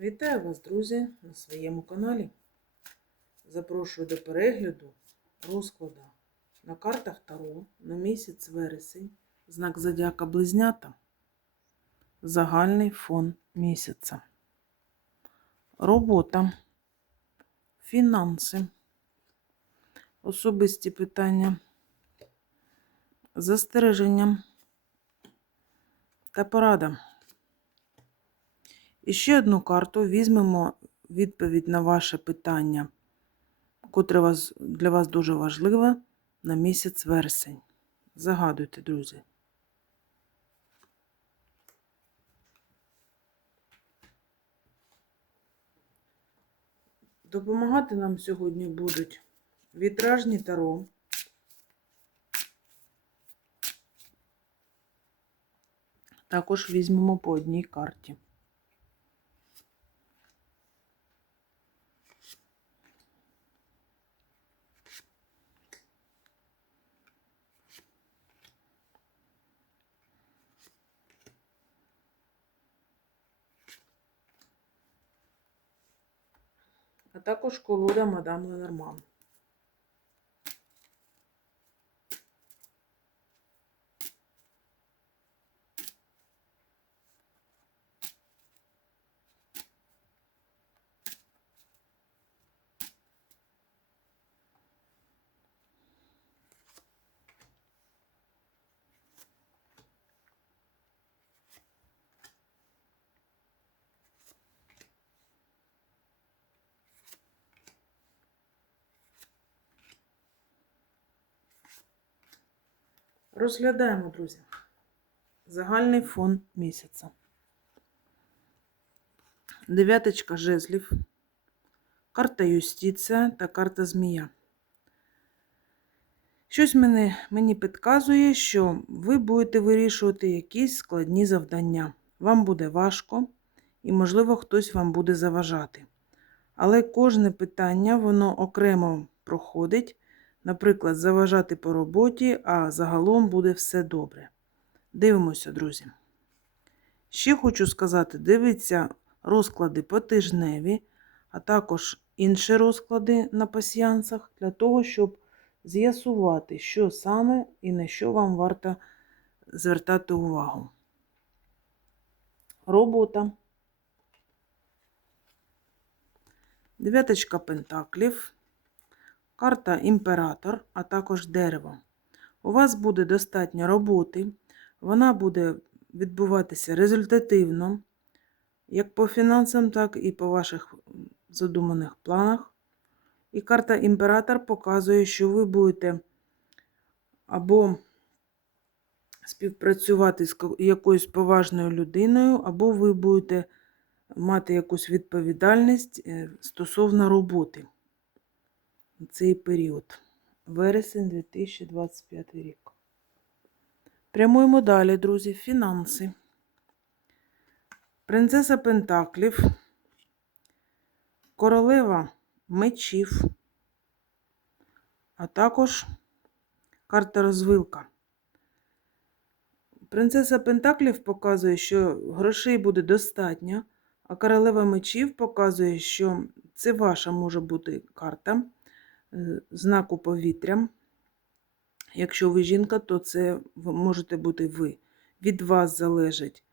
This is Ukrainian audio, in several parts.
Вітаю вас, друзі, на своєму каналі. Запрошую до перегляду розкладу на картах Таро на місяць вересень, знак зодіака Близнята, загальний фон місяця. Робота, фінанси, особисті питання, застереження та порада. І ще одну карту візьмемо відповідь на ваше питання, котре для вас дуже важливе на місяць вересень. Загадуйте, друзі. Допомагати нам сьогодні будуть вітражні таро. Також візьмемо по одній карті. а також колода мадам Ленорман. Розглядаємо, друзі, загальний фон місяця. Дев'яточка жезлів, карта юстиція та карта змія. Щось мені, мені підказує, що ви будете вирішувати якісь складні завдання. Вам буде важко і, можливо, хтось вам буде заважати. Але кожне питання, воно окремо проходить наприклад, заважати по роботі, а загалом буде все добре. Дивимося, друзі. Ще хочу сказати: дивіться розклади потижневі, а також інші розклади на пасіянсах, для того, щоб з'ясувати, що саме і на що вам варто звертати увагу. Робота. Дев'яточка пентаклів карта імператор, а також дерево. У вас буде достатньо роботи, вона буде відбуватися результативно, як по фінансам, так і по ваших задуманих планах. І карта імператор показує, що ви будете або співпрацювати з якоюсь поважною людиною, або ви будете мати якусь відповідальність е, стосовно роботи цей період. Вересень 2025 рік. Прямуємо далі, друзі, фінанси. Принцеса Пентаклів, королева мечів, а також карта розвилка. Принцеса Пентаклів показує, що грошей буде достатньо, а королева мечів показує, що це ваша може бути карта. Е, знаку повітря. Якщо ви жінка, то це можете бути ви. Від вас залежить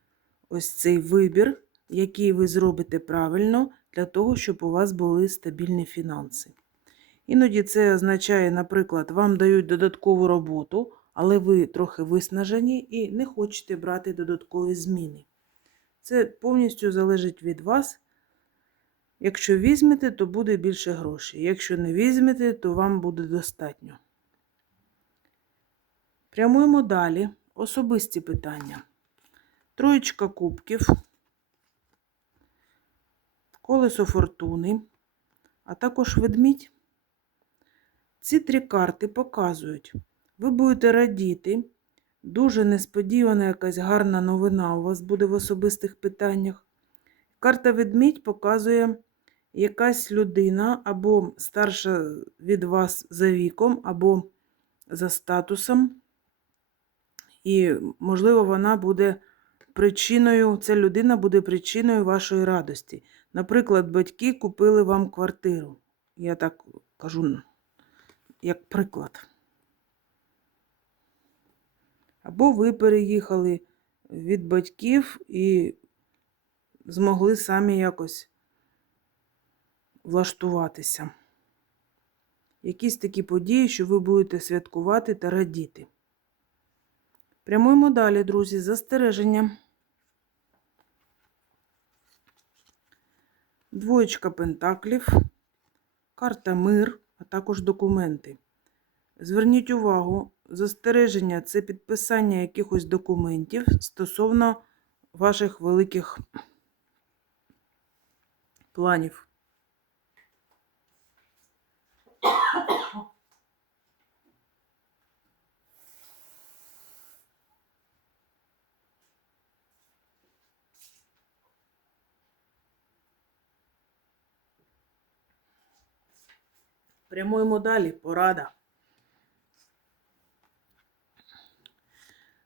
ось цей вибір, який ви зробите правильно, для того, щоб у вас були стабільні фінанси. Іноді це означає, наприклад, вам дають додаткову роботу, але ви трохи виснажені і не хочете брати додаткові зміни. Це повністю залежить від вас. Якщо візьмете, то буде більше грошей. Якщо не візьмете, то вам буде достатньо. Прямуємо далі. Особисті питання. Троєчка кубків, колесо фортуни, а також ведмідь. Ці три карти показують, ви будете радіти. Дуже несподівана якась гарна новина у вас буде в особистих питаннях. Карта ведмідь показує якась людина або старша від вас за віком, або за статусом, і, можливо, вона буде причиною, ця людина буде причиною вашої радості. Наприклад, батьки купили вам квартиру. Я так кажу, як приклад. Або ви переїхали від батьків і змогли самі якось влаштуватися. Якісь такі події, що ви будете святкувати та радіти. Прямуємо далі, друзі, застереження. Двоєчка пентаклів, карта мир, а також документи. Зверніть увагу, застереження це підписання якихось документів стосовно ваших великих планів. Прямуємо далі. Порада.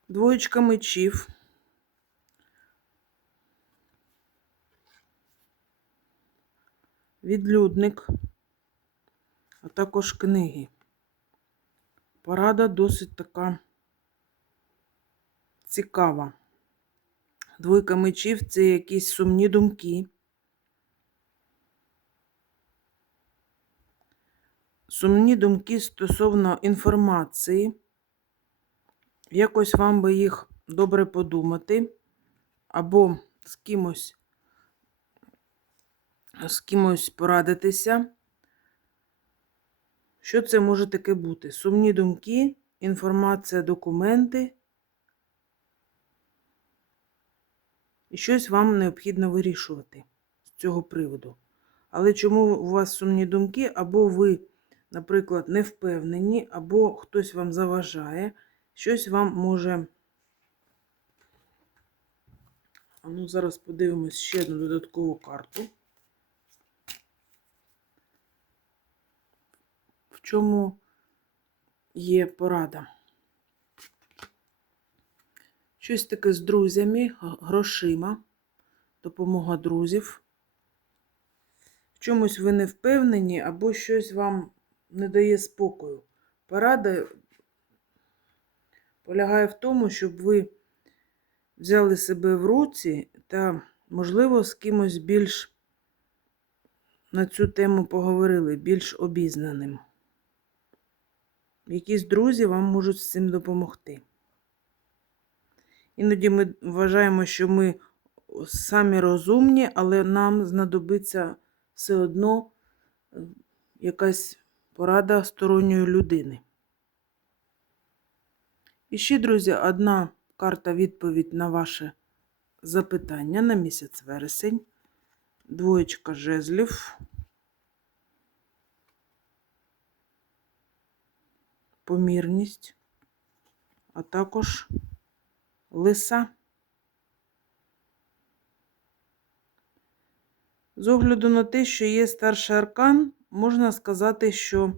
Двоєчка мечів. Відлюдник, а також книги. Порада досить така цікава. Двойка мечів це якісь сумні думки. Сумні думки стосовно інформації. Якось вам би їх добре подумати, або з кимось, з кимось порадитися. Що це може таке бути? Сумні думки, інформація, документи. І щось вам необхідно вирішувати з цього приводу. Але чому у вас сумні думки, або ви, наприклад, не впевнені, або хтось вам заважає, щось вам може. А ну, зараз подивимось ще одну додаткову карту. В чому є порада? Щось таке з друзями, грошима, допомога друзів. В чомусь ви не впевнені, або щось вам не дає спокою. Порада полягає в тому, щоб ви взяли себе в руці та, можливо, з кимось більш на цю тему поговорили, більш обізнаним. Якісь друзі вам можуть з цим допомогти. Іноді ми вважаємо, що ми самі розумні, але нам знадобиться все одно е, якась порада сторонньої людини. І ще, друзі, одна карта відповідь на ваше запитання на місяць вересень. Двоєчка жезлів. Помірність, а також лиса. З огляду на те, що є старший аркан, можна сказати, що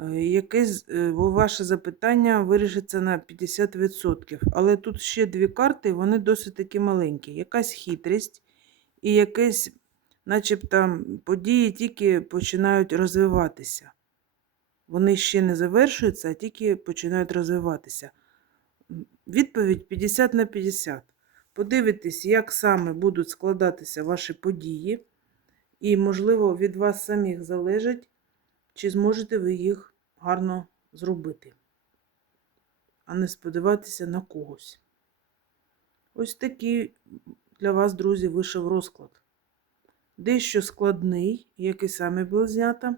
е, якесь е, ваше запитання вирішиться на 50%. Але тут ще дві карти, вони досить таки маленькі. Якась хитрість і якесь, начебто, події тільки починають розвиватися. Вони ще не завершуються, а тільки починають розвиватися. Відповідь 50 на 50. Подивитесь, як саме будуть складатися ваші події, і, можливо, від вас самих залежить, чи зможете ви їх гарно зробити, а не сподіватися на когось. Ось такий для вас, друзі, вийшов розклад. Дещо складний, як і самі близнята.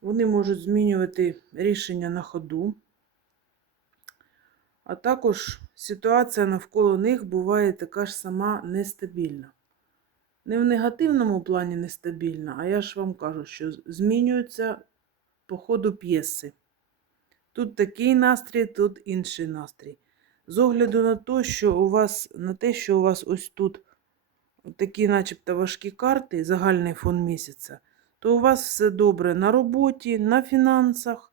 Вони можуть змінювати рішення на ходу. А також ситуація навколо них буває така ж сама нестабільна. Не в негативному плані нестабільна, а я ж вам кажу, що змінюється по ходу п'єси. Тут такий настрій, тут інший настрій. З огляду на те, що у вас, на те, що у вас ось тут такі, начебто, важкі карти, загальний фон місяця, то у вас все добре на роботі, на фінансах,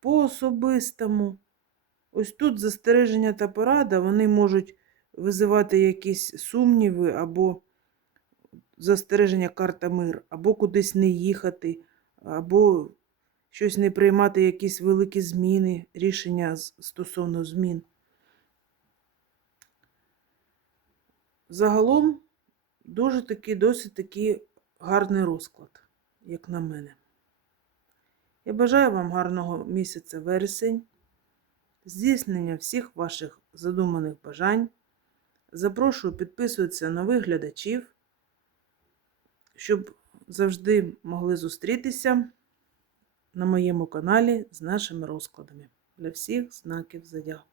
по особистому. Ось тут застереження та порада, вони можуть визивати якісь сумніви або застереження карта мир, або кудись не їхати, або щось не приймати, якісь великі зміни, рішення стосовно змін. Загалом дуже такий, досить такий гарний розклад, як на мене. Я бажаю вам гарного місяця вересень, здійснення всіх ваших задуманих бажань. Запрошую підписуватися нових глядачів, щоб завжди могли зустрітися на моєму каналі з нашими розкладами для всіх знаків зодіаку.